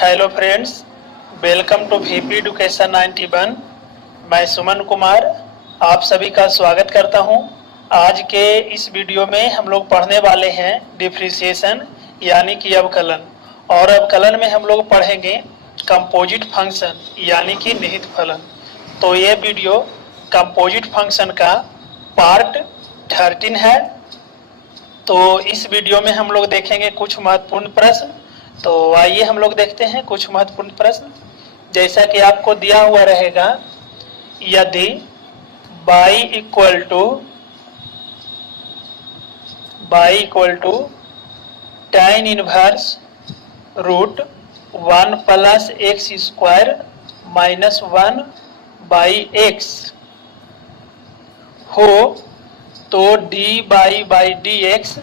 Hello friends, welcome to VP education 91। मैं सुमन कुमार आप सभी का स्वागत करता हूं। आज के इस वीडियो में हम लोग पढ़ने वाले हैं डिफरेंशिएशन यानी कि अवकलन, और अवकलन में हम लोग पढ़ेंगे कंपोजिट फंक्शन यानी कि निहित फलन। तो ये वीडियो कंपोजिट फंक्शन का पार्ट 13 है। तो इस वीडियो में हम लोग देखेंगे कुछ महत्वपूर्ण प्रश्न। तो आइए हम लोग देखते हैं कुछ महत्वपूर्ण प्रश्न। जैसा कि आपको दिया हुआ रहेगा, यदि y equal to tan inverse root 1 plus x square minus 1 by x हो तो dy बाई dx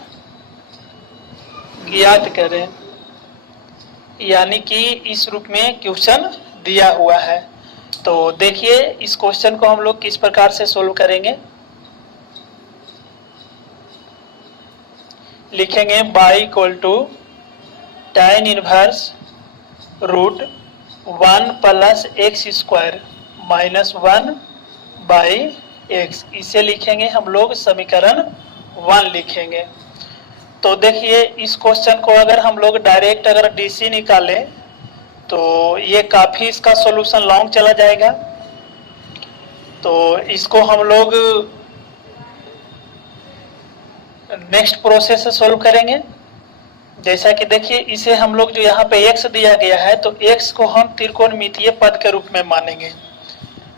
ज्ञात करें। यानी कि इस रूप में क्वेश्चन दिया हुआ है। तो देखिए इस क्वेश्चन को हम लोग किस प्रकार से सोल्व करेंगे। लिखेंगे y equal to tan inverse root 1 plus x square minus 1 by x. इसे लिखेंगे हम लोग समीकरण 1 लिखेंगे। तो देखिए इस क्वेश्चन को अगर हम लोग डायरेक्ट अगर डीसी निकालें तो ये काफी इसका सॉल्यूशन लॉन्ग चला जाएगा। तो इसको हम लोग नेक्स्ट प्रोसेस से सोल्व करेंगे। जैसा कि देखिए इसे हम लोग जो यहाँ पे x दिया गया है तो x को हम त्रिकोणमितीय पद के रूप में मानेंगे।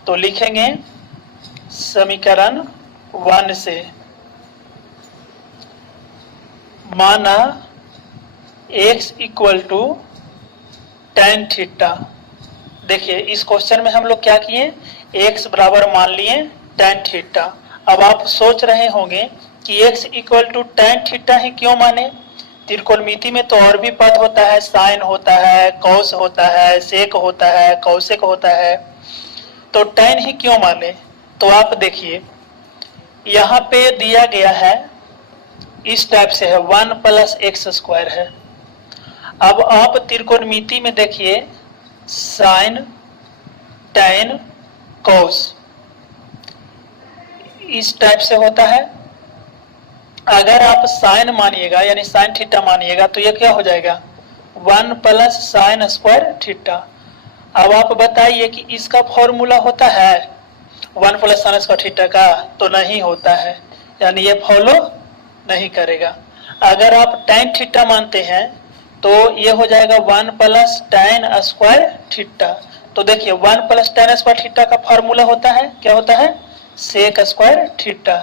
तो लिखेंगे समीकरण 1 से माना x equal to tan theta. देखिए इस क्वेश्चन में हम लोग क्या किए, x बराबर मान लिए tan थीटा। अब आप सोच रहे होंगे कि x equal to tan theta ही क्यों माने। त्रिकोणमिति में तो और भी पद होता है, साइन होता है, कॉस होता है, सेक होता है, कौसेक होता है, तो tan ही क्यों माने। तो आप देखिए यहाँ पे दिया गया है इस टाइप से है 1 प्लस एक्स स्क्वायर है। अब आप त्रिकोणमिति में देखिए साइन टैन कॉस इस टाइप से होता है। अगर आप साइन मानिएगा यानी साइन थीटा मानिएगा तो ये क्या हो जाएगा 1 प्लस साइन स्क्वायर थीटा। अब आप बताइए कि इसका फॉर्मूला होता है 1 प्लस साइन स्क्वायर थीटा का, तो नहीं होता है, यानी ये फॉलो नहीं करेगा। अगर आप tan थीटा मानते हैं तो ये हो जाएगा 1 प्लस tan स्क्वायर थीटा। तो देखिए 1 प्लस tan स्क्वायर थीटा का फॉर्मूला होता है, क्या होता है, सेक स्क्वायर थीटा।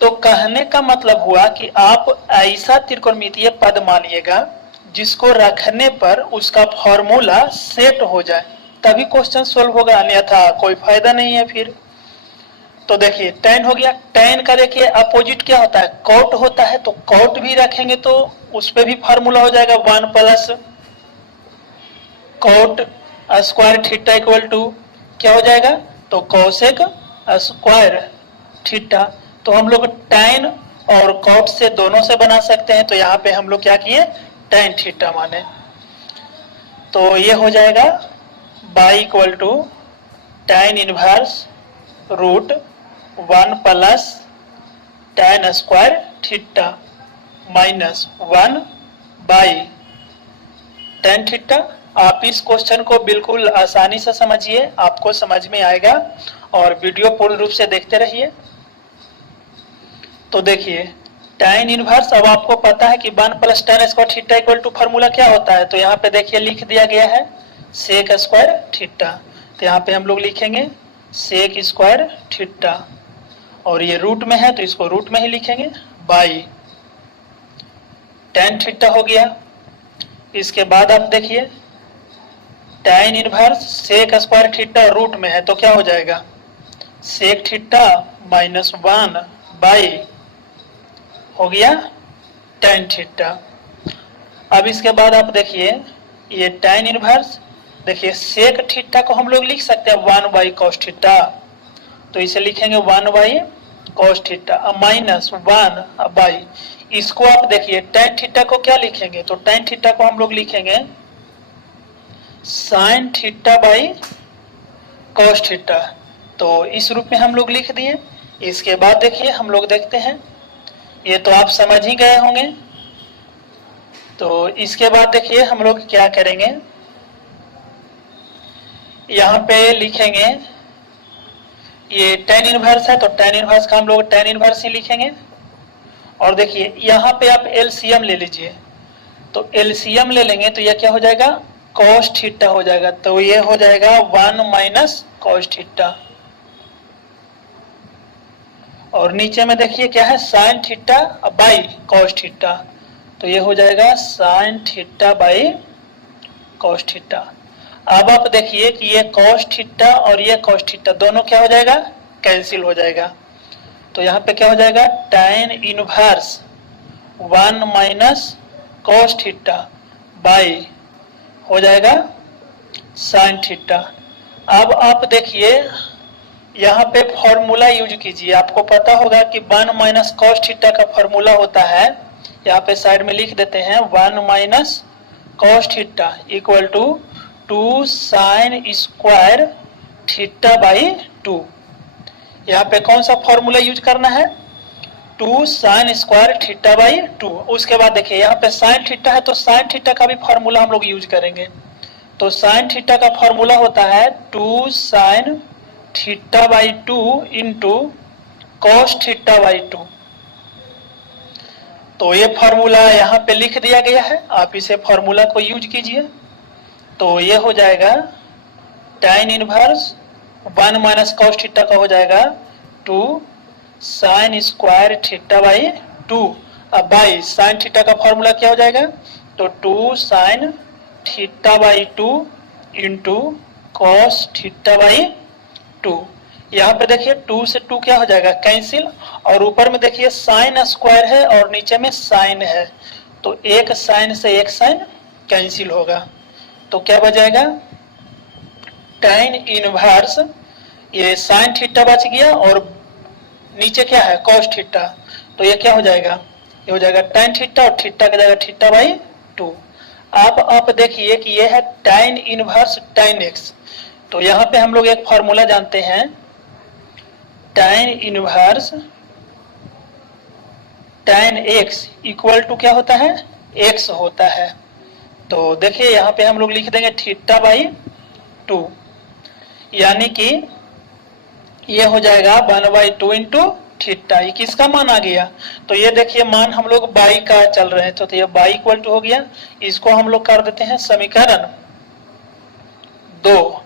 तो कहने का मतलब हुआ कि आप ऐसा त्रिकोणमितीय पद मानिएगा जिसको रखने पर उसका फॉर्मूला सेट हो जाए, तभी क्वेश्चन सोल्व होगा, अन्यथा कोई फायदा नहीं है फिर। तो देखिए tan हो गया, tan का देखिए अपोजिट क्या होता है, कॉट होता है। तो कॉट भी रखेंगे तो उस पे भी फार्मूला हो जाएगा 1 plus cot square theta equal to क्या हो जाएगा, तो कॉसेक स्क्वायर थीटा। तो हम लोग tan और कॉट से दोनों से बना सकते हैं। तो यहाँ पे हम लोग क्या किए, tan थीटा माने। तो ये हो जाएगा y equal to tan inverse root 1 plus tan square theta minus 1 by tan theta. आप इस क्वेश्चन को बिल्कुल आसानी से समझिए, आपको समझ में आएगा, और वीडियो पूर्ण रूप से देखते रहिए। तो देखिए tan इनवर्स, अब आपको पता है कि 1 plus tan square theta equal to formula क्या होता है। तो यहाँ पे देखिए लिख दिया गया है सेक स्क्वायर थीटा। तो यहाँ पे हम लोग लिखेंगे सेक स्क्वायर थीटा, और ये रूट में है तो इसको रूट में ही लिखेंगे बाई tan थीटा हो गया। इसके बाद आप देखिए tan inverse sec square theta root में है तो क्या हो जाएगा सेक थीटा माइनस 1 बाई हो गया tan थीटा। अब इसके बाद आप देखिए ये tan इनवर्स, देखिए सेक थीटा को हम लोग लिख सकते हैं 1 बाई कॉस थीटा। तो इसे लिखेंगे 1 by cos theta minus 1 by, इसको आप देखिए tan थीटा को क्या लिखेंगे, तो tan थीटा को हम लोग लिखेंगे sine theta by cos theta. तो इस रूप में हम लोग लिख दिए। इसके बाद देखिए हम लोग देखते हैं, ये तो आप समझ ही गए होंगे। तो इसके बाद देखिए हम लोग क्या करेंगे, यहाँ पे लिखेंगे ये tan इनवर्स है, तो tan इनवर्स का हम लोग tan इनवर्स ही लिखेंगे। और देखिए यहाँ पे आप एलसीएम ले लीजिए, तो एलसीएम ले लेंगे तो यह क्या हो जाएगा, cos थीटा हो जाएगा। तो ये हो जाएगा 1 माइनस cos थीटा। और नीचे में देखिए क्या है, sin theta by cos theta. तो ये हो जाएगा sin theta by cos theta. अब आप देखिए कि ये cos थीटा और ये cos थीटा दोनों क्या हो जाएगा, कैंसिल हो जाएगा। तो यहाँ पे क्या हो जाएगा, tan inverse 1 minus cos theta by हो जाएगा sin थीटा। अब आप देखिए यहाँ पे फॉर्मूला यूज कीजिए। आपको पता होगा कि 1 माइनस cos थीटा का फॉर्मूला होता है, यहाँ पे साइड में लिख देते हैं, 1 minus cos theta equal to 2 sine square theta by 2। यहाँ पे कौन सा फॉर्मूला यूज करना है, 2 साइन स्क्वायर थीटा बाई 2। उसके बाद देखिए यहाँ पे साइन थीटा है, तो साइन थीटा का भी फॉर्मूला हम लोग यूज करेंगे। तो साइन थीटा का फॉर्मूला होता है 2 sine theta by 2 into cos theta by 2। तो ये फॉर्मूला यहाँ पे लिख दिया गया है, आप इसे फॉर्मूला को यूज कीजिए। तो ये हो जाएगा tan inverse 1 minus cos theta का हो जाएगा 2 साइन स्क्वायर थीटा बाई 2। अब बाई साइन थीटा का फॉर्मूला क्या हो जाएगा, तो 2 sine theta by 2 into cos theta by 2। यहाँ पे देखिए 2 से 2 क्या हो जाएगा, कैंसिल। और ऊपर में देखिए साइन स्क्वायर है और नीचे में साइन है, तो एक साइन से एक साइन कैंसिल होगा। तो क्या बचेगा, tan इनवर्स ये साइन थीटा बच गया और नीचे क्या है, cos थीटा। तो ये क्या हो जाएगा, ये हो जाएगा tan थीटा और थीटा का जाएगा थीटा बाई 2। अब आप देखिए कि ये है tan इनवर्स tan x। तो यहाँ पे हम लोग एक फॉर्मूला जानते हैं, tan inverse tan x equal to क्या होता है, x होता है। तो देखिए यहाँ पे हम लोग लिख देंगे थीटा बाई 2, यानी कि ये हो जाएगा 1 बाई 2 इंटू थीटा। ये किसका मान आ गया, तो ये देखिए मान हम लोग बाई का चल रहे हैं, तो ये बाई इक्वल टू हो गया। इसको हम लोग कर देते हैं समीकरण 2।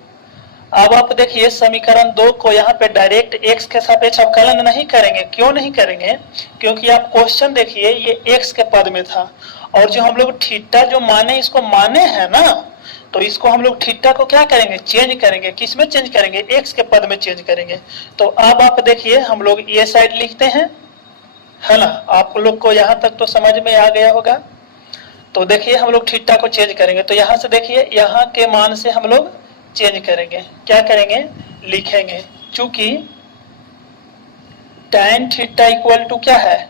अब आप देखिए समीकरण 2 को यहाँ पे डायरेक्ट x के सापेक्ष अवकलन नहीं करेंगे। क्यों नहीं करेंगे, क्योंकि आप क्वेश्चन देखिए ये x के पद में था, और जो हम लोग थीटा जो माने इसको माने हैं ना, तो इसको हम लोग थीटा को क्या करेंगे, चेंज करेंगे। किस में चेंज करेंगे, x के पद में चेंज करेंगे। तो अब आप देखिए हम लोग ये साइड लिखते हैं, है ना। आप लोग को यहाँ तक तो समझ में आ गया होगा। तो देखिए हम लोग थीटा को चेंज करेंगे, तो यहाँ से देखिए यहाँ के मान से हम लोग चेंज करेंगे। क्या करेंगे, लिखेंगे, चूंकि tan थीटा इक्वल टू क्या है,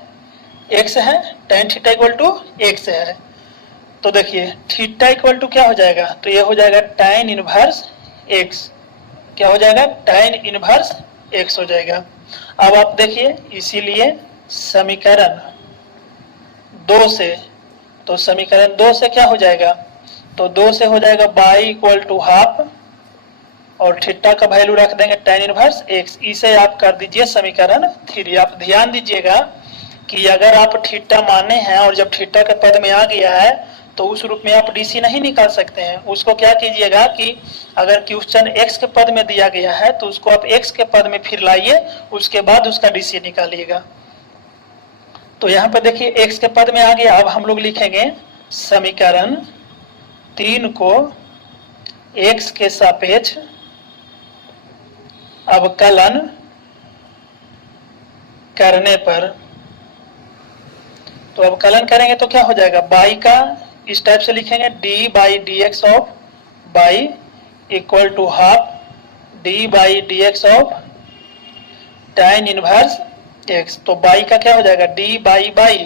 x है, tan theta equal to x है। तो देखिए थीटा इक्वल टू क्या हो जाएगा, तो ये हो जाएगा tan इनवर्स x। क्या हो जाएगा, tan इनवर्स x हो जाएगा। अब आप देखिए इसीलिए समीकरण 2 से, तो समीकरण 2 से क्या हो जाएगा, तो 2 से हो जाएगा बाई इक्वल टू हाफ और थीटा का वैल्यू रख देंगे tan इनवर्स x। इसे आप कर दीजिए समीकरण 3। आप ध्यान दीजिएगा कि अगर आप थीटा माने हैं और जब थीटा के पद में आ गया है तो उस रूप में आप डीसी नहीं निकाल सकते हैं। उसको क्या कीजिएगा कि अगर क्वेश्चन x के पद में दिया गया है तो उसको आप x के पद में फिर लाइए, उसके बाद उसका डीसी निकालिएगा। तो यहाँ पर देखिए x के पद में आ गया। अब हम लोग लिखेंगे समीकरण 3 को x के सापेक्ष अवकलन करने पर, तो अवकलन करेंगे तो क्या हो जाएगा, बाई का इस टाइप से लिखेंगे d by d x of y equal to half d by d x of tan inverse x। तो बाई का क्या हो जाएगा, d y by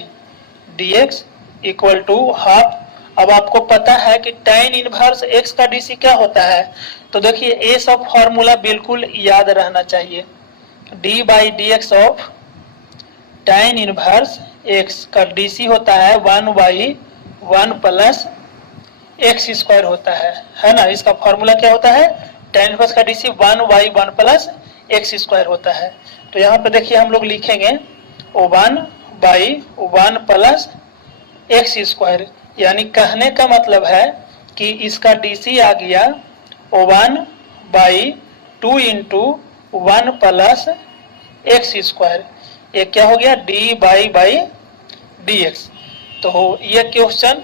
d x equal to half. अब आपको पता है कि tan इनवर्स x का DC क्या होता है, तो देखिए ये सब फॉर्मूला बिल्कुल याद रहना चाहिए। d/dx of tan inverse x का DC होता है 1/1 प्लस एक्स स्क्वायर होता है ना। इसका फॉर्मूला क्या होता है, tan इनवर्स का DC 1/1 प्लस एक्स स्क्वायर होता है। तो यहाँ पे देखिए हम लोग लिखेंगे 1/1 प्लस एक्स स्क्वायर, यानी कहने का मतलब है कि इसका DC आ गया 1/2 इंटू 1 प्लस एक्स स्क्वायर। ये क्या हो गया, d/dx। तो ये क्वेश्चन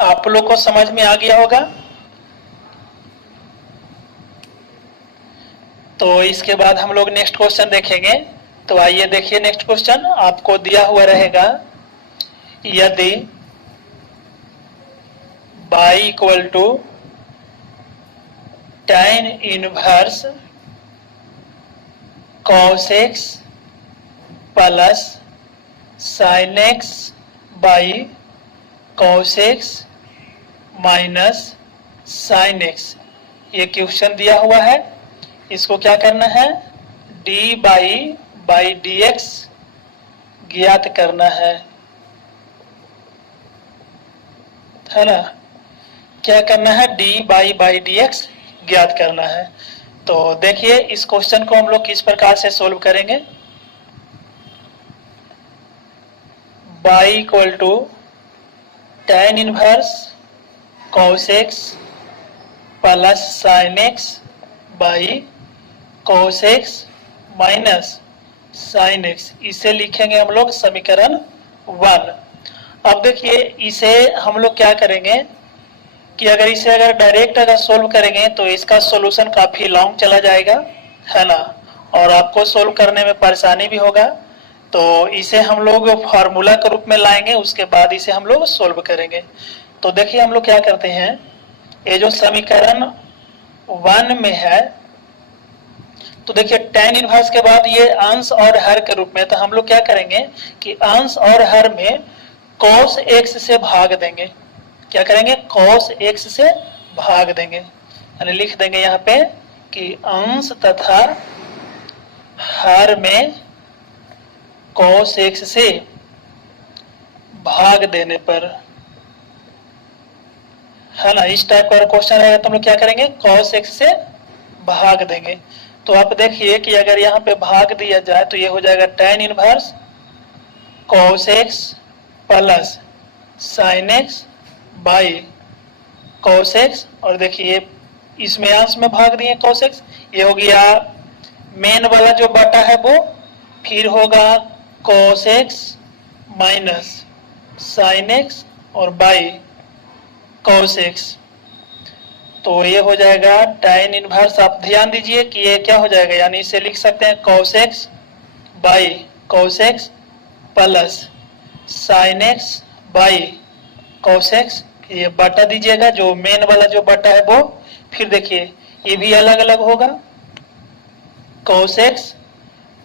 आप लोग को समझ में आ गया होगा। तो इसके बाद हम लोग नेक्स्ट क्वेश्चन देखेंगे। तो आइए देखिए नेक्स्ट क्वेश्चन आपको दिया हुआ रहेगा, यदि y equal to tan inverse cos x plus sin x by cos x minus sin x, ये क्वेश्चन दिया हुआ है। इसको क्या करना है, d/dx ज्ञात करना है ना। क्या करना है, d/dx ज्ञात करना है। तो देखिए इस क्वेश्चन को हम लोग किस प्रकार से सोल्व करेंगे। y equal to tan inverse cos x plus sin x by cos x minus sin x, इसे लिखेंगे हम लोग समीकरण 1। अब देखिए इसे हम लोग क्या करेंगे कि अगर डायरेक्ट सोल्व करेंगे तो इसका सॉल्यूशन काफी लॉन्ग चला जाएगा, है ना, और आपको सोल्व करने में परेशानी भी होगा। तो इसे हम लोग फार्मूला के रूप में लाएंगे, उसके बाद इसे हम लोग सोल्व करेंगे। तो देखिए हम लोग क्या करते हैं, ये जो समीकरण 1 में है, तो देखिए tan इनवर्स के बाद ये अंश और हर के रूप में, तो हम लोग क्या करेंगे कि अंश और हर में cos x से भाग देंगे। क्या करेंगे, cos x से भाग देंगे, यानी लिख देंगे यहाँ पे कि अंश तथा हर में cos x से भाग देने पर, है ना, इस टाइप का क्वेश्चन रहेगा तो हम लोग क्या करेंगे, cos x से भाग देंगे। तो आप देखिए कि अगर यहाँ पे भाग दिया जाए तो ये हो जाएगा tan inverse cos x plus sin x by cos x, और देखिए इसमें अंश में भाग दिए cos x, ये हो गया मेन वाला जो बटा है वो, फिर होगा cos x minus sin x और बाई cos x। तो ये हो जाएगा tan इनवर्स, आप ध्यान दीजिए कि ये क्या हो जाएगा, यानी इसे लिख सकते हैं cos x by cos x plus sin x by cos x, ये बटा दीजिएगा जो मेन वाला जो बटा है वो, फिर देखिए ये भी अलग अलग होगा cos x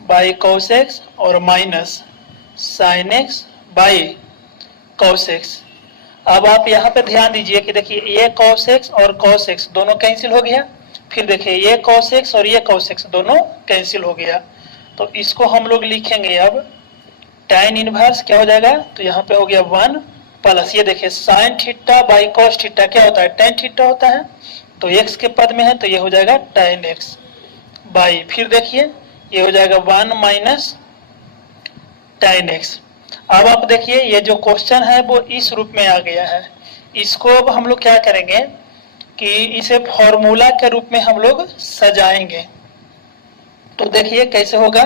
by cos x और minus sin x by cos x। अब आप यहाँ पे ध्यान दीजिए कि देखिए ये cos x और cos x दोनों कैंसिल हो गया, फिर देखिए ये cos x और ये cos x दोनों कैंसिल हो गया। तो इसको हम लोग लिखेंगे अब tan इनवर्स क्या हो जाएगा, तो यहाँ पे हो गया 1 प्लस, ये देखिए sin theta by cos theta क्या होता है, tan थीटा होता है, तो x के पद में है तो ये हो जाएगा tan x बाई, फिर देखिए ये हो जाएगा 1 माइनस tan x। अब आप देखिए ये जो क्वेश्चन है वो इस रूप में आ गया है। इसको अब हम लोग क्या करेंगे कि इसे फॉर्मूला के रूप में हम लोग सजाएंगे। तो देखिए कैसे होगा,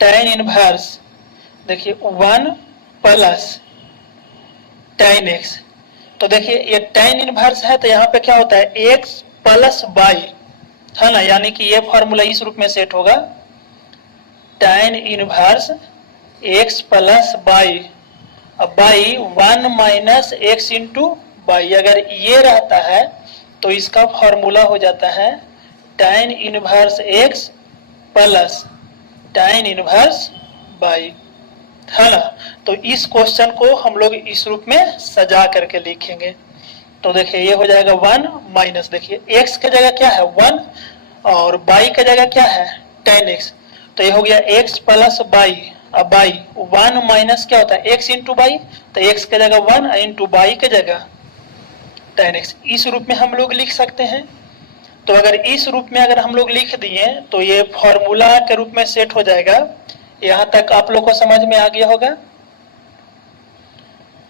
tan इनवर्स देखिए 1 प्लस tan x, तो देखिए ये tan इनवर्स है तो यहाँ पे क्या होता है x प्लस बाई, है ना, यानी कि ये फॉर्मूला इस रूप में सेट होगा tan inverse x plus y, अब y 1 minus x into y, अगर ये रहता है तो इसका फॉर्मूला हो जाता है tan inverse x plus tan inverse by, है ना। तो इस क्वेश्चन को हम लोग इस रूप में सजा करके लिखेंगे। तो देखिए ये हो जाएगा 1 माइनस, देखिए x की जगह क्या है 1 और y की जगह क्या है tan x। तो ये हो गया x प्लस y। अब y 1 माइनस क्या होता है x इंटू y, तो x की जगह 1 इंटू y की जगह tan x। इस रूप में हम लोग लिख सकते हैं। तो अगर इस रूप में अगर हम लोग लिख दिए तो ये फॉर्मूला के रूप में सेट हो जाएगा। यहाँ तक आप लोग को समझ में आ गया होगा।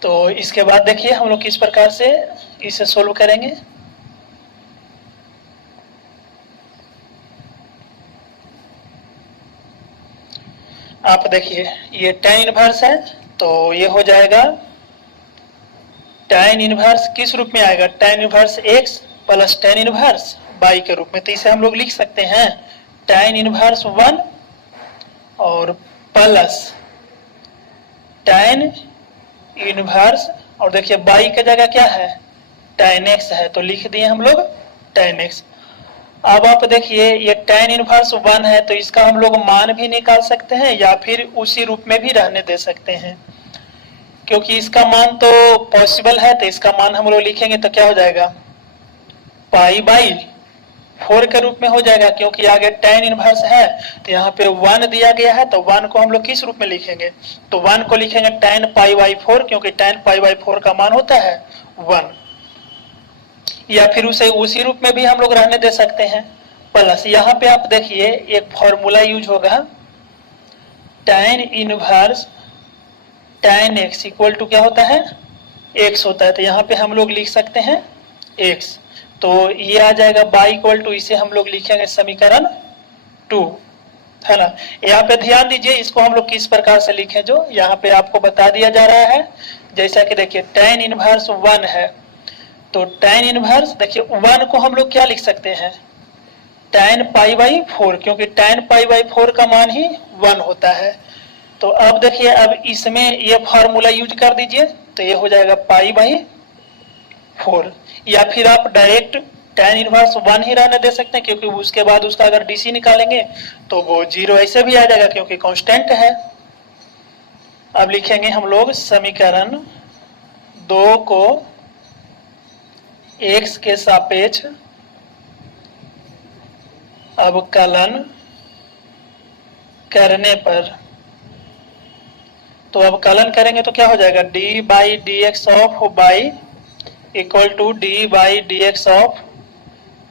तो इसके बाद देखिए हम लोग किस प्रकार से इसे सोल्व करेंगे। आप देखिए ये tan इनवर्स है, तो ये हो जाएगा tan इनवर्स किस रूप में आएगा, tan inverse x plus tan inverse y के रूप में। तो इसे हम लोग लिख सकते हैं tan इनवर्स 1 और प्लस tan इनवर्स, और देखिए y की जगह क्या है tan x है, तो लिख दिए हम लोग tan x। अब आप देखिए ये tan इनवर्स 1 है, तो इसका हम लोग मान भी निकाल सकते हैं या फिर उसी रूप में भी रहने दे सकते हैं। क्योंकि इसका मान तो पॉसिबल है, तो इसका मान हम लोग लिखेंगे तो क्या हो जाएगा पाई बाई 4 के रूप में हो जाएगा। क्योंकि आगे tan इनवर्स है तो यहाँ पे 1 दिया गया है, तो 1 को हम लोग किस रूप में लिखेंगे, तो 1 को लिखेंगे tan पाई बाई 4, क्योंकि tan पाई बाई 4 का मान होता है 1। या फिर उसे उसी रूप में भी हम लोग रहने दे सकते हैं। प्लस यहाँ पे आप देखिए एक फॉर्मूला यूज होगा tan inverse tan x equal to क्या होता है x होता है। तो यहाँ पे हम लोग लिख सकते हैं x, तो ये आ जाएगा y इक्वल टू, इसे हम लोग लिखेंगे समीकरण 2, है ना। यहाँ पे ध्यान दीजिए इसको हम लोग किस प्रकार से लिखें, जो यहाँ पे आपको बता दिया जा रहा है। जैसा कि देखिए tan इनवर्स 1 है, तो tan इनवर्स देखिए 1 को हम लोग क्या लिख सकते हैं tan पाई बाई 4, क्योंकि tan पाई बाई 4 का मान ही 1 होता है। तो अब देखिए अब इसमें ये फॉर्मूला यूज कर दीजिए, तो ये हो जाएगा पाई बाई 4। या फिर आप डायरेक्ट tan इनवर्स 1 ही रहने दे सकते हैं, क्योंकि उसके बाद उसका अगर डीसी निकालेंगे तो वो 0 ऐसे भी आ जाएगा, क्योंकि कांस्टेंट है। अब लिखेंगे हम लोग समीकरण 2 को x के सापेक्ष अवकलन करने पर, तो अवकलन करेंगे तो क्या हो जाएगा d by d x of y equal to d by d x of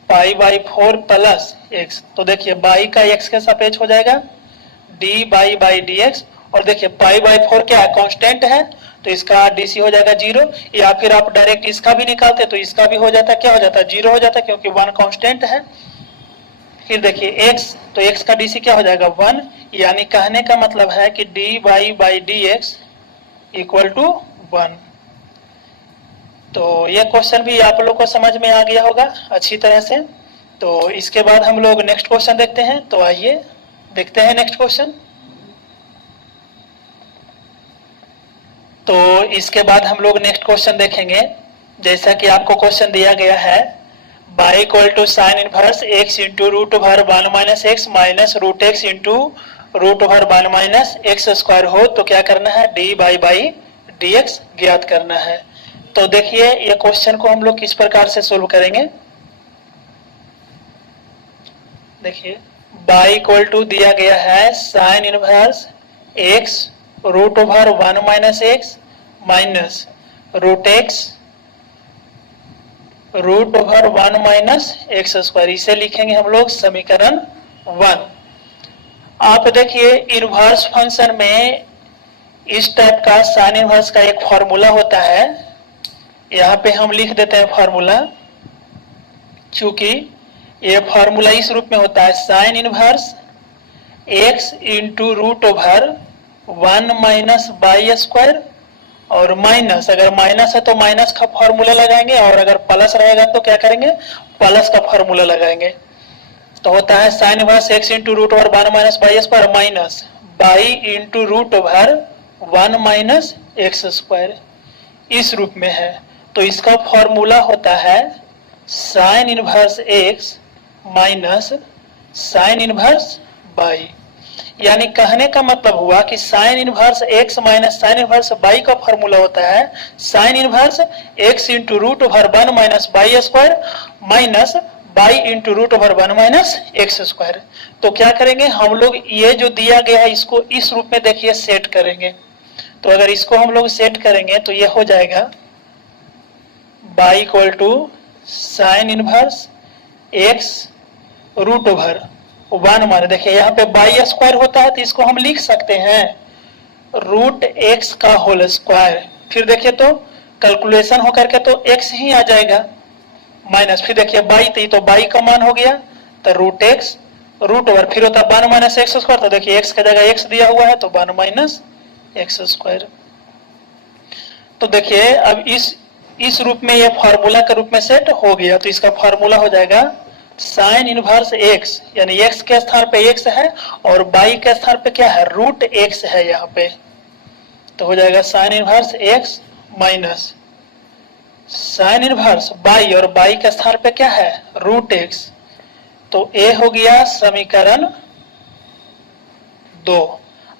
pi by 4 plus x। तो देखिए y का x के सापेक्ष हो जाएगा d बाई डी एक्स, और देखिए पाई बाई 4 क्या है कांस्टेंट है, तो इसका डीसी हो जाएगा 0। या फिर आप डायरेक्ट इसका भी निकालते तो इसका भी हो जाता, क्या हो जाता 0 हो जाता, क्योंकि 1 कांस्टेंट है। फिर देखिए x, तो x का डीसी क्या हो जाएगा 1, यानी कहने का मतलब है कि dy by d x equal to 1। तो ये क्वेश्चन भी आप लोग को समझ में आ गया होगा अच्छी तरह से। तो इसके बाद हम लोग नेक्स्ट क्वेश्चन देखते हैं। तो आइए देखते हैं नेक्स्ट क्वेश्चन। तो इसके बाद हम लोग नेक्स्ट क्वेश्चन देखेंगे। जैसा कि आपको क्वेश्चन दिया गया है y equal to sine inverse x into root over 1 minus x minus root x into root over 1 minus x square हो, तो क्या करना है dy बाई डी एक्स ज्ञात करना है। तो देखिए ये क्वेश्चन को हम लोग किस प्रकार से सोल्व करेंगे। देखिए y इक्वल टू दिया गया है sine inverse x root over 1 minus x minus root x root over 1 minus x square, इसे लिखेंगे हम लोग समीकरण 1। आप देखिए इनवर्स फंक्शन में इस टाइप का साइन इनवर्स का एक फॉर्मूला होता है। यहाँ पे हम लिख देते हैं फॉर्मूला, क्योंकि ये फॉर्मूला इस रूप में होता है sine inverse x into root over 1 minus y square, और माइनस, अगर माइनस है तो माइनस का फॉर्मूला लगाएंगे, और अगर प्लस रहेगा तो क्या करेंगे प्लस का फॉर्मूला लगाएंगे। तो होता है sine inverse x into root over 1 minus y square minus y into root over 1 minus x square, इस रूप में है। तो इसका फॉर्मूला होता है sine inverse x minus sine inverse y. यानी कहने का मतलब हुआ कि sine inverse x minus sine inverse y का फॉर्मूला होता है sine inverse x into root over 1 minus y square minus y into root over 1 minus x square. तो क्या करेंगे हम लोग, ये जो दिया गया है इसको इस रूप में देखिए सेट करेंगे। तो अगर इसको हम लोग सेट करेंगे तो ये हो जाएगा y equal to sine inverse x root over 1 माने, देखिए यहाँ पे वाई स्क्वायर होता है तो इसको हम लिख सकते हैं रूट x का होल स्क्वायर। फिर देखिए तो कैलकुलेशन होकर के तो x ही आ जाएगा माइनस, फिर देखिए y, तो ये तो y का मान हो गया तो रूट x रूट ओवर फिर होता है 1 माइनस एक्स स्क्वायर, तो देखिए x का जगह x दिया हुआ है तो 1 माइनस एक्स स्क्वायर। तो देखिए अब इस रूप में ये फॉर्मूला के रूप में सेट हो गया। तो इसका फॉर्मूला हो जाएगा साइन इनवर्स x, यानी x के स्थान पे x है और y के स्थान पे क्या है रूट x है यहाँ पे। तो हो जाएगा sign inverse x minus sine inverse y और y के स्थान पे क्या है रूट x। तो a हो गया समीकरण 2।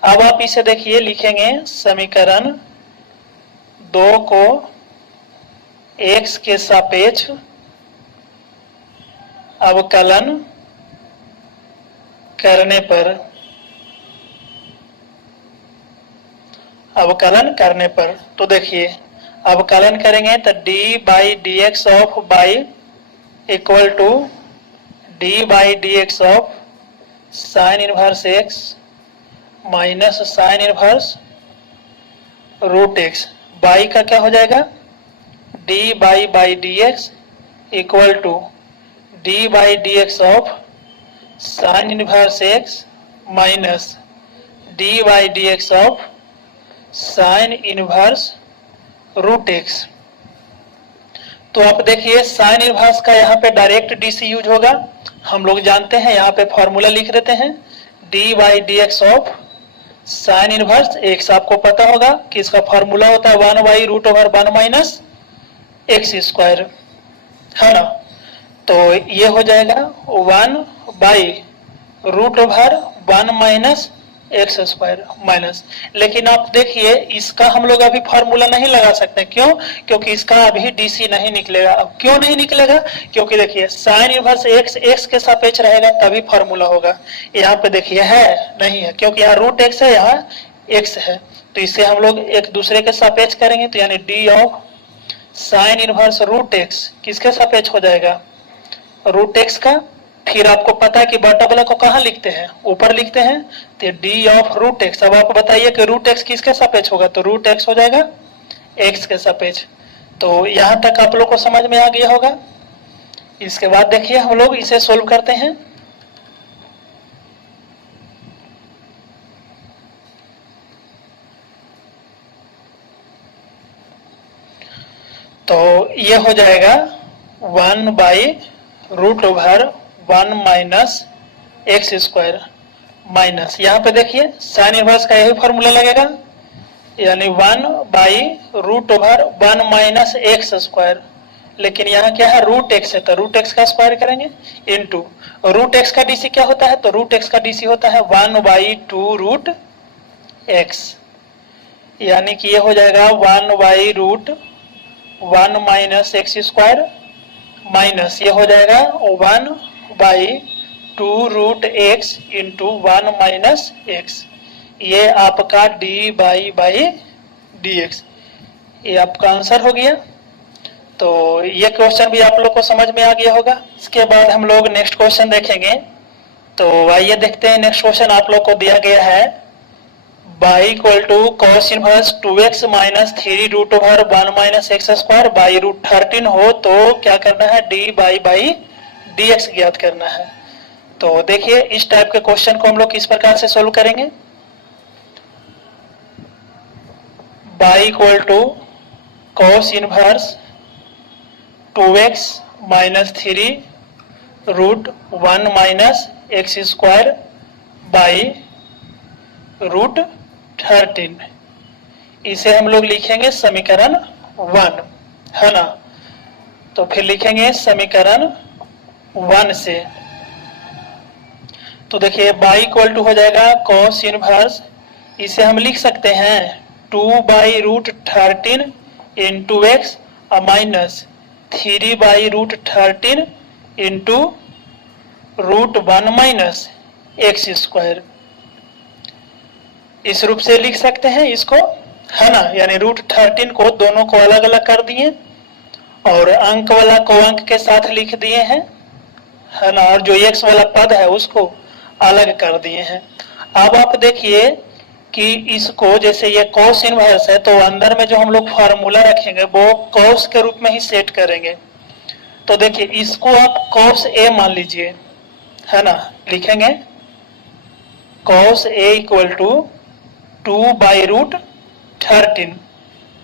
अब आप इसे देखिए लिखेंगे समीकरण 2 को x के सापेक्ष अवकलन करने पर तो देखिए अवकलन करेंगे तो d by d x of y equal to d by d x of sine inverse x minus sine inverse root x। Y का क्या हो जाएगा d by d x equal to d by d x of sine inverse x minus d by d x of sine inverse root x। तो आप देखिए sine inverse का यहाँ पे डायरेक्ट डीसी यूज होगा, हम लोग जानते हैं, यहाँ पे फॉर्मूला लिख देते हैं d by d x of sine inverse x। आपको पता होगा कि इसका फॉर्मूला होता है 1 by root over 1 minus x square, है ना। तो ये हो जाएगा 1 by root over 1 minus x square minus. लेकिन आप देखिए इसका हम लोग अभी फॉर्मूला नहीं लगा सकते, क्यों? क्योंकि इसका अभी डीसी नहीं निकलेगा। अब क्यों नहीं निकलेगा? क्योंकि देखिए साइन इनवर्स एक्स के सापेक्ष रहेगा तभी फॉर्मूला होगा। यहाँ पे देखिए है नहीं है, क्योंकि यहाँ रूट एक्स है, यहाँ एक्स है, तो इसे हम लोग एक दूसरे के सापेक्ष करेंगे। तो यानी d of sine inverse root x किसके सापेक्ष हो जाएगा रूट एक्स का। फिर आपको पता है कि बटा वाला को कहाँ लिखते हैं ऊपर लिखते हैं, तो डी ऑफ रूट एक्स। अब आप बताइए कि रूट एक्स किसके सापेक्ष होगा, तो रूट एक्स हो जाएगा एक्स के सापेक्ष। तो यहाँ तक आप लोग को समझ में आ गया होगा। इसके बाद देखिए हम लोग इसे सोल्व करते हैं। तो ये हो जाएगा 1 by root over 1 minus x square minus, यहाँ पे देखिए साइन इनवर्स का यही फॉर्मूला लगेगा, यानी 1 by root over 1 minus x square. लेकिन यहाँ क्या है रूट एक्स है, तो रूट एक्स का स्क्वायर करेंगे इनटू रूट एक्स का डीसी क्या होता है, तो रूट एक्स का डीसी होता है 1 बाई 2 रूट एक्स, यानी कि ये हो जाएगा 1 by root 1 minus x square minus ये हो जाएगा 1 by 2 root x into 1 minus x. ये आपका डी बाई डी एक्स, ये आपका आंसर हो गया। तो ये क्वेश्चन भी आप लोग को समझ में आ गया होगा। इसके बाद हम लोग नेक्स्ट क्वेश्चन देखेंगे। तो आइए देखते हैं नेक्स्ट क्वेश्चन आप लोग को दिया गया है y equal to cos inverse 2x minus 3 root over 1 minus x square by root 13 हो तो क्या करना है d बाई डी एक्स ज्ञात करना है। तो देखिए इस टाइप के क्वेश्चन को हम लोग किस प्रकार से सोल्व करेंगे। y equal to cos inverse 2x minus 3 root 1 minus x square by root 13, इसे हम लोग लिखेंगे समीकरण 1, है ना। तो फिर लिखेंगे समीकरण 1 से तो देखिए बाई इक्वल टू हो जाएगा कॉस इनवर्स, इसे हम लिख सकते हैं 2/√13 इंटू एक्स और minus 3/√13 into √1 minus x square. इस रूप से लिख सकते हैं इसको, है ना। यानी √13 को दोनों को अलग अलग कर दिए और अंक वाला को अंक के साथ लिख दिए हैं, है ना, और जो एक्स वाला पद है उसको अलग कर दिए हैं। अब आप देखिए कि इसको जैसे ये कॉस इनवर्स है तो अंदर में जो हम लोग फार्मूला रखेंगे वो कॉस के रूप में ही सेट करेंगे। तो देखिए इसको आप कॉस ए मान लीजिए, है ना, लिखेंगे कॉस ए इक्वल टू 2/√13,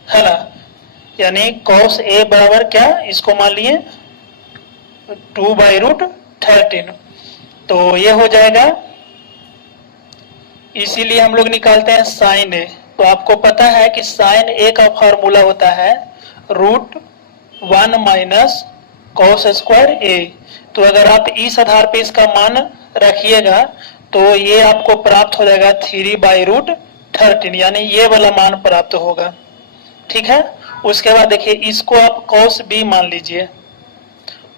है ना। यानी कॉस ए बराबर क्या, इसको मान लिए 2/√13, तो ये हो जाएगा। इसीलिए हम लोग निकालते हैं साइन ए। तो आपको पता है कि साइन ए का फॉर्मूला होता है √1 माइनस कॉस स्क्वायर ए। तो अगर आप इस आधार पे इसका मान रखिएगा तो ये आपको प्राप्त हो जाएगा 3/√13, यानी ये वाला मान प्राप्त होगा। ठीक है। उसके बाद देखिए इसको आप कॉस बी मान लीजिए,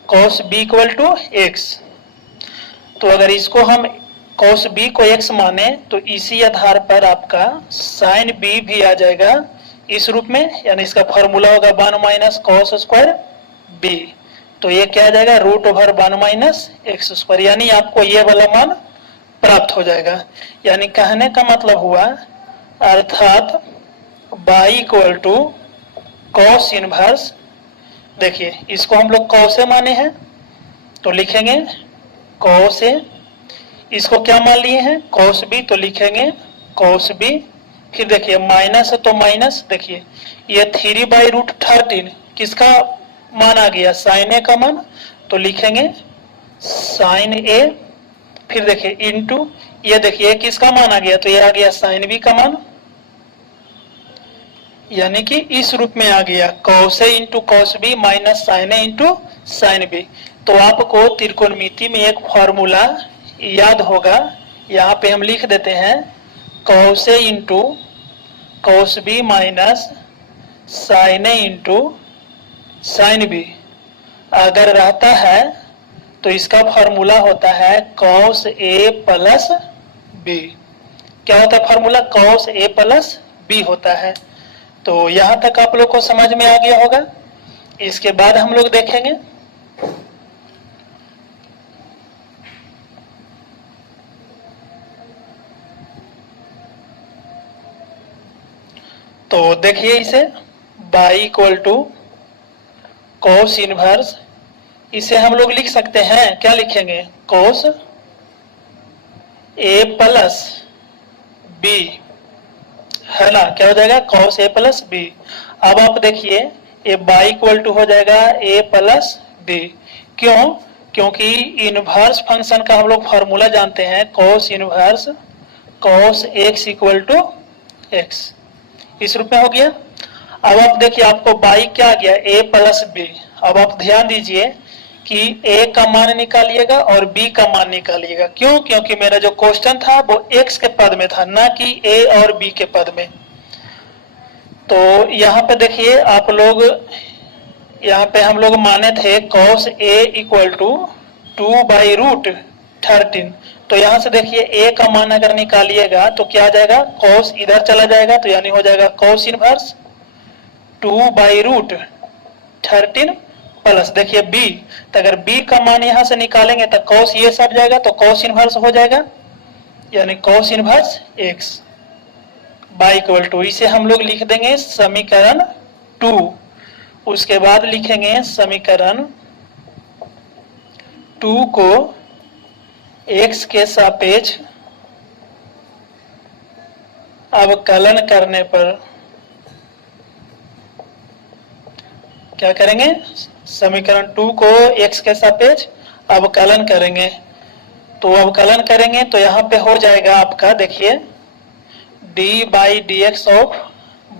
cos B equal to x. तो अगर इसको हम कॉस बी को x माने तो इसी आधार पर आपका साइन बी भी आ जाएगा इस रूप में, यानी इसका फॉर्मूला होगा 1 माइनस कॉस स्क्वायर बी। तो ये क्या आ जाएगा √1 माइनस एक्स स्क्वायर, यानी आपको ये वाला मान प्राप्त हो जाएगा। यानी कहने का मतलब हुआ अर्थात y equal to cos inverse, देखिए इसको हम लोग कॉस ए माने हैं तो लिखेंगे कॉस ए, इसको क्या मान लिए हैं कॉस बी तो लिखेंगे कॉस बी। फिर देखिए माइनस है तो माइनस, देखिए ये 3/√13 किसका मान आ गया, साइन ए का मान, तो लिखेंगे साइन ए। फिर देखिए इनटू ये देखिए किसका मान आ गया, तो ये आ गया साइन बी का मान, यानी कि इस रूप में आ गया cos A into cos B minus sine A into sine B. तो आपको त्रिकोणमिति में एक फॉर्मूला याद होगा, यहाँ पे हम लिख देते हैं cos A into cos B minus sine A into sine B. अगर रहता है तो इसका फॉर्मूला होता है कॉस ए प्लस बी। क्या होता है formula, cos A plus B होता है। तो यहां तक आप लोग को समझ में आ गया होगा। इसके बाद हम लोग देखेंगे तो देखिए इसे y equal to cos inverse, इसे हम लोग लिख सकते हैं, क्या लिखेंगे कॉस ए प्लस बी, है ना। क्या हो जाएगा कॉस ए प्लस बी। अब आप देखिए ये बाई इक्वल टू हो जाएगा ए प्लस बी। क्यों, क्योंकि इनवर्स फंक्शन का हम लोग फॉर्मूला जानते हैं cos inverse cos x equal to x, इस रूप में हो गया। अब आप देखिए आपको बाई क्या आ गया ए प्लस बी। अब आप ध्यान दीजिए कि ए का मान निकालिएगा और बी का मान निकालिएगा। क्यों, क्योंकि मेरा जो क्वेश्चन था वो एक्स के पद में था, ना कि ए और बी के पद में। तो यहाँ पे देखिए आप लोग, यहाँ पे हम लोग माने थे कॉस ए इक्वल टू 2/√13। तो यहाँ से देखिए ए का मान अगर निकालिएगा तो क्या आ जाएगा, कॉस इधर चला जाएगा तो यानी हो जाएगा कॉस इनवर्स 2/√13 प्लस देखिए बी, तो अगर बी का मान यहाँ से निकालेंगे तो कॉस ये सब जाएगा तो कॉस इनवर्स हो जाएगा, यानी cos inverse x y equal to. इसे हम लोग लिख देंगे समीकरण 2। उसके बाद लिखेंगे समीकरण 2 को x के सापेक्ष अवकलन करने पर क्या करेंगे, समीकरण 2 को x के सापेक्ष अवकलन करेंगे। तो अवकलन करेंगे तो यहाँ पे हो जाएगा आपका, देखिए d/dx of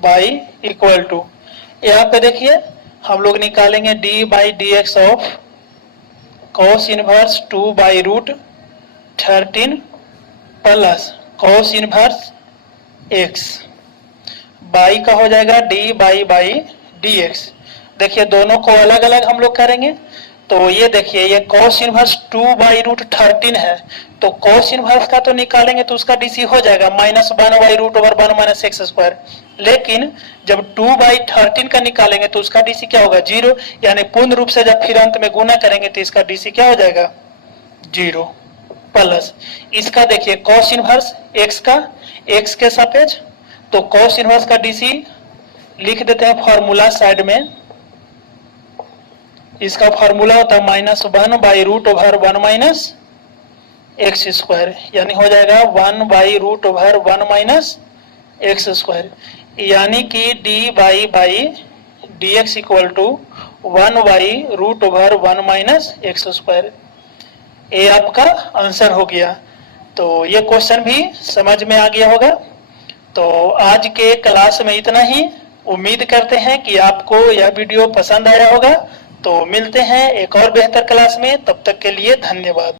y equal to, यहाँ पे देखिए हम लोग निकालेंगे d/dx of cos inverse 2/√13 13 plus cos inverse x y का हो जाएगा डी बाई dx। देखिए दोनों को अलग अलग हम लोग करेंगे तो ये देखिए ये cos इनवर्स 2/√13 है तो cos इनवर्स का तो निकालेंगे तो उसका डीसी हो जाएगा -1/√1 माइनस एक्स स्क्वायर। लेकिन जब 2/13 का निकालेंगे तो उसका डीसी क्या होगा 0, यानी पूर्ण रूप से जब फिर अंत में गुना करेंगे तो इसका डीसी क्या हो जाएगा 0 प्लस इसका देखिए cos इनवर्स x का x के सापेक्ष तो cos इनवर्स का डीसी लिख देते हैं फॉर्मूला साइड में। इसका फॉर्मूला होता है -1/√1 माइनस एक्स स्क्वायर, यानी हो जाएगा 1/√1 माइनस एक्स स्क्वायर, यानी कि d by dx equal to 1/√1 minus x square. ये आपका आंसर हो गया। तो ये क्वेश्चन भी समझ में आ गया होगा। तो आज के क्लास में इतना ही। उम्मीद करते हैं कि आपको यह वीडियो पसंद आया होगा। तो मिलते हैं एक और बेहतर क्लास में, तब तक के लिए धन्यवाद।